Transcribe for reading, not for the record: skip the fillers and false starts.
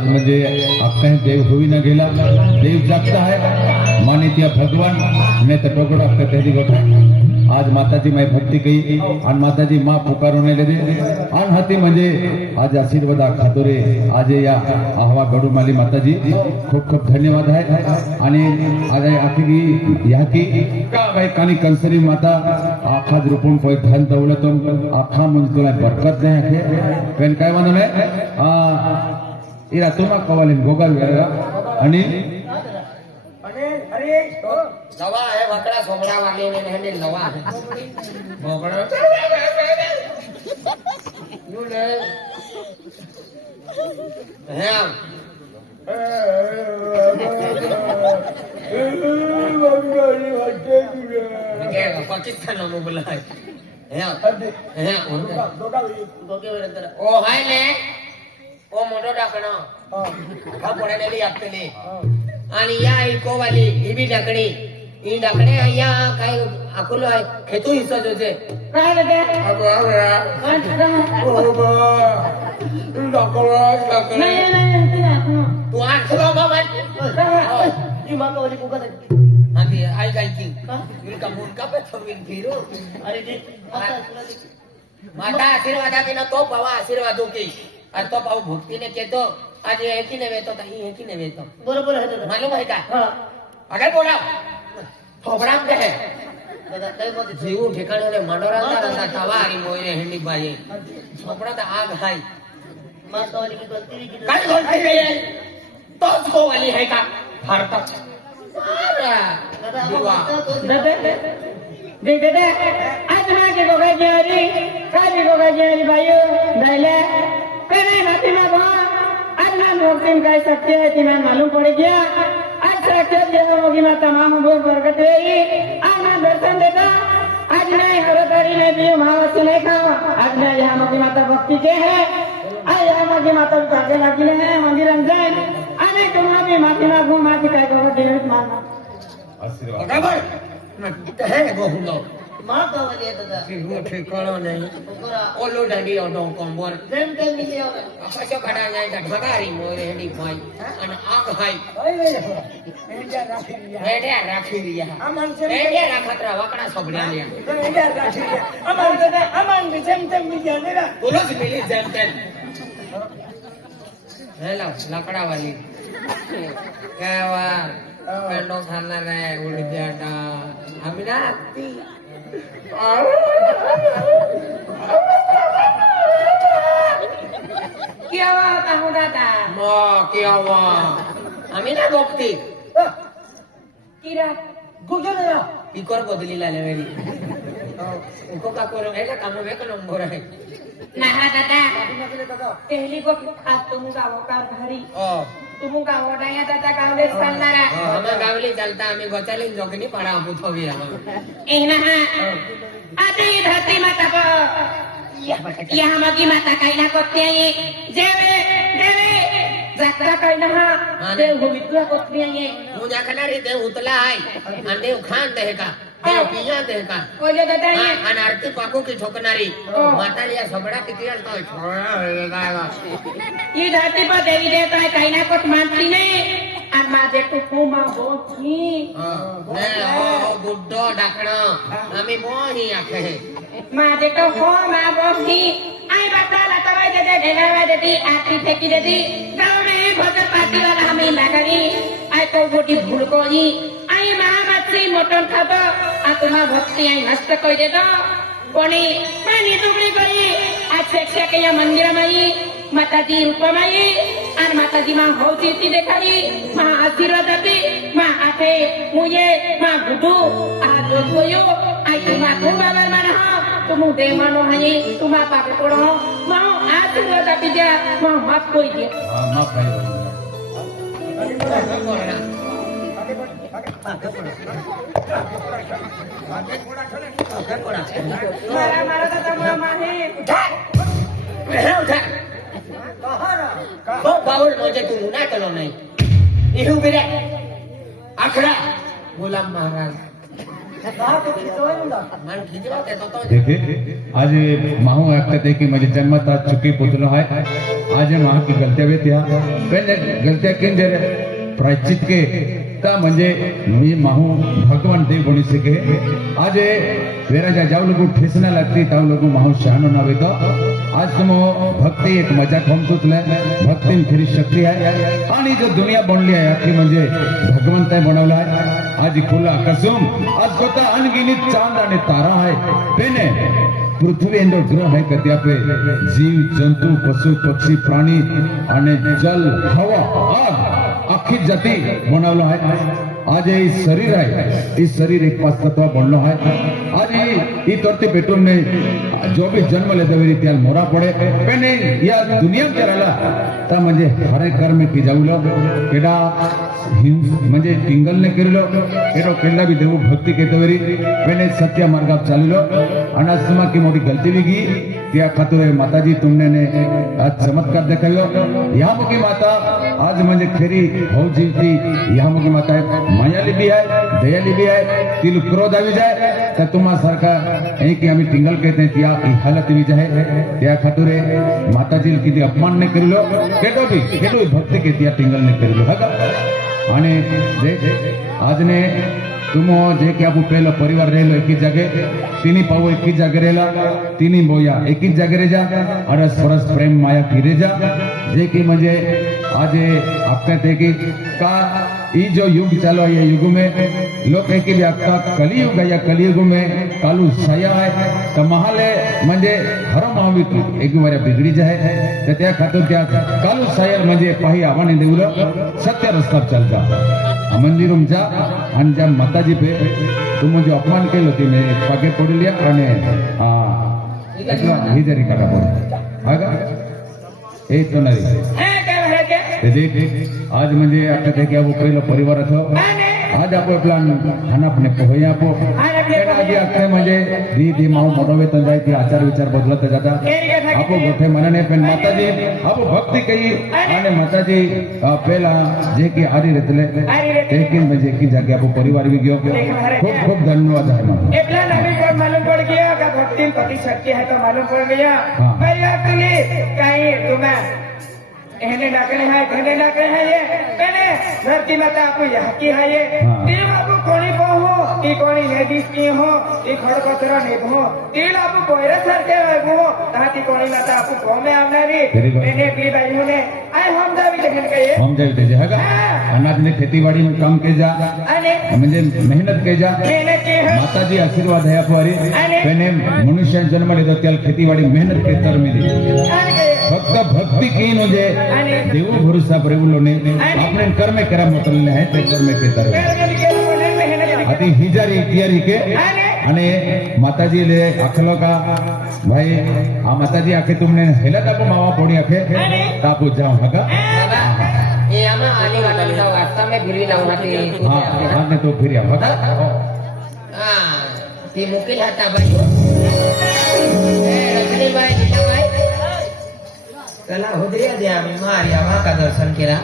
आज म्हणजे अख्खा देव होई ना गेला देव जागता है माने त्या भगवान ने तो टोकड़ा कहती गोठा आज माताजी माई भक्ति कही आणि माताजी माँ पुकारोने ले दे आणि हाती म्हणजे आज आशीर्वाद खातोरे आज या आह्वा गडुमाली माताजी खूप खूप धन्यवाद आहे आणि आज आखी या की भाई कानी कंसरी माता आखा रूपून कोई धन दौलत आखा म्हणजे तुला बरकत दे आहे पण काय म्हणून इरा तुमा कवाली गोगाल आणि अरे नवा है वकड़ा सोमड़ा वाले ने रहने नवा भोगड़ा यू ले है पाकिस्तान में बोला है ओ हाय ले ओ मोटो डाकणा हा पडे नेली आपले आणि या इकोवाली ही बी डाकणी ही डाकणे या काय आकुलो आहे खेतू हिस्सा जोजे काय रे तू आठलो बाबा ती मागवली कुका आधी आई काय की इनका मुंडका पे थोडीन फिरू अरे जी माता आशीर्वादा बिना तो पावा आशीर्वादो की और तो पाव भक्तीने केतो आज एकी ने वेतो ता ही एकी ने वेतो बरोबर है दादा मालूम है का हां अगर बोला थोबराम के है दादा काय मत जीव ठिकाणी रे मंडोरांचा रंगा तवारी मोयरे हेंडी बाई थोबरा ता आग हाय मातावाली की गलती की काय गलती रे तोच को वाली है का भारत दादा दे दे दे आज ना के गोगा जारी काली गोगा जारी भाइयो दाइले पहले नाती में आज ना मुक्तिम काय सत्य है कि मैं मालूम पड़ गया आज साक्षात होगी मैं तमाम भोग प्रकट हुई आज ना दर्शन देता आज नहीं हरतारी ने दियो महावस्तु नहीं खाओ आज मैं यहाँ मोगी माता भक्ति के है आज यहाँ मोगी माता काटे लगी है मंदिर जाए अरे तुम्हारा भी माती ना घूम माती काय को दिल मारना आशीर्वाद है वो हुनो मां का वाली है दादा वो ठिकाना नहीं ओलो डांडी ओडो कोंबोर जेम तेम मिले अपसो काढा जाय ढगारी मोरे हेडी भाई आणि आग हाय एड्या राखी लिया एड्या राखत्रा वाकडा सोबड्या लिया एड्या राखी लिया अमान दादा अमान भी जेम तेम मिले ना बोलो जी मिली जेम तेम हेलो लकड़ा वाली केवा पेंडो खाना रे उड़ जाटा हमिना क्या होता हूँ दादा क्या हुआ हमें ना भक्ति किरा गुजर ना इकोर बदली लाले मेरी उनको का करो है ना काम में करो बोरा है ना दादा पहली को आज तुम गावो का भारी तुम गावो ना या दादा गावले चलनारा हम गावले चलता आम्ही गोचाली जोगनी पडा पुथोवी ए ना आते धरती माता पर यहाँ मगी माता कायला कोत्या ये जेवे जेवे जात्रा कायला हा देव भवित्रा कोत्या ये मुझा खनारी देव उतला आहे आणि देव खान दे का देव पिया दे का ओले दादा ये आणि आरती पाको की ठोकणारी मातालिया सबडा किती असतो छोळा ये धरती पर देवी देवता है कायला कोत मानती नहीं और माझे कुकुमा बोची ने ओ गुड्डो डाकणं आम्ही मोही आखे माझे तो हो मा बोची आई बताला तवाय दे ढेलावा देती आरती फेकी देती गावने भजन पार्टी वाला हमें लगावी आई तो गोटी भूल कोई आई महामात्री मोटन खाबो आ तुम्हार भक्ति आई नष्ट कर दे दो कोणी पानी टुकड़ी करी आज सेक्सिया के या मंदिर में माताजी रूप में और माताजी माँ हो जीती देखाली माँ आशीर्वाद दी माँ आते मुझे माँ गुडू आज कोयो आई तुम्हार को बाबर माना तुम देव मानो है तुम पापे पड़ो माँ आशीर्वाद दी जा माँ माफ कोई दे माफ मारा मारा दादा मामा है उठा उठा बो बावल म्हणजे तू ना कलो नाही इहू बिरे आखड़ा गुलाम महाराज देखिए आज माहू ऐकते की माझे जन्मत आज चुकी पुतलो आहे आज महा की गलत्या वेत्या पण गलत्या किन दे प्रायश्चित के ता म्हणजे मी माहू भगवान देव बनी सके आज वेराजा जाव लोग ठेसना लगती ताव लोग माहू शहानो ना वेतो आज तुम भक्ती एक मजा समजूतले भक्ती में खरी शक्ती आहे आणि जो दुनिया बनली आहे आखी म्हणजे भगवंताने बनवला आहे आज खुला कसम आज कोता अनगिनित चांद आणि तारा आहे तेने पृथ्वी एंडो ग्रह है कत्या पे जीव जंतु पशु पक्षी प्राणी आणि जल हवा आग आखी जाती बनवलं आहे आज हे शरीर आहे हे शरीर एक पाच तत्व बनलो आहे आज ही तोरती पेटून ने जो भी जन्म लेते वेरी त्याल मोरा पडे पण या दुनिया करायला ता म्हणजे हरे कर्म की जाऊलो केडा म्हणजे टिंगल ने केलो केडो केला भी देव भक्ती केतो वेरी पण सत्य मार्गात चाललो आणि आज तुम्हा की मोठी गलती लिगी त्या खातर माताजी तुमने ने आज चमत्कार देखायो या मुकी माता आज म्हणजे खरी हो जीवती या मुकी माता है मायाली भी है दयाली भी है तिल क्रोध आवी जाए तर तुम्हा सारखा है कि आम्ही टिंगल कहते हैं त्या ही हालत भी जाए त्या खातर माताजी किती अपमान ने करिलो केटो भक्ति के त्या टिंगल ने करिलो हगा आणि आज ने तुम जे कि आपू पहलो परिवार रहेलो एक ही जगह तीनी पावो एक ही जगह रहेला तीनी बोया एक ही जगह रह जा अरस परस प्रेम माया फिरे जा जे कि म्हणजे आज आप कहते हैं कि का ये जो युग चालो ये युग में लोग कह के भी आपका कलियुग है या कलियुग में कालू सया है तर महाले म्हणजे हर महावीर एक बार बिगड़ी जाए तर त्या खातर त्या कालू सया म्हणजे पाही आव्हाने देऊलं सत्य रस्ता चल जा मंदिरम जा आणि ज्या माताजी पे तुम जो अपमान केलं तिने पागे पडल्या आणि ही जरी करा हा का हे तो नाही देख आज म्हणजे आता ते क्या वो पहिलं परिवार હતો आज आपण प्लान खानापणे पोहे आपो आधी आता म्हणजे दी दी माऊ मोठो वेतन जाय की आचार विचार बदलत जाता आपो गोठे मनने पण माताजी आपो भक्ती कई आणि माताजी पेला जे की आरी रेतले लेकिन म्हणजे की जागे आपो परिवार भी गयो खूब खूब धन्यवाद है मां ए प्लान अभी को मालूम पड़ गया का भक्ति में पति शक्ति है तो मालूम पड़ गया भाई आपके कहीं तुम्हें कहने डाकने हैं ये कहने धरती माता आपको यहाँ की है ये तिल आपको कोनी को हो कि कोनी लेडीज की हो कि खड़कतरा नहीं हो तिल आपको कोयरे सर के हो ताकि कोनी माता आपको को में आवनारी मैंने भी भाइयों ने आए हम जावी देखन के ये हम जावी दे हगा अनाज ने खेतीवाड़ी में काम के जा म्हणजे मेहनत के जा माताजी आशीर्वाद है आपवारी पेने मनुष्य जन्म लेतो त्याल खेतीवाड़ी मेहनत के तर मिली फक्त भक्ती कीन जे देव भरोसा प्रेमलो ने आपने कर्म करा मतलब है ते कर्म के तर अति हिजारी तियारी के आणि माताजी ले आखलो का भाई आ माताजी आखे तुमने हेला तापो मावा पोडी आखे तापो जाओ हगा ये आमा आली वाला रास्ता में गिरी लावना ते हां आपने तो फिर हगा हां ती मुकिल हाता भाई ए रखनी भाई चला होदरिया दे आम्ही मारिया मा का दर्शन केला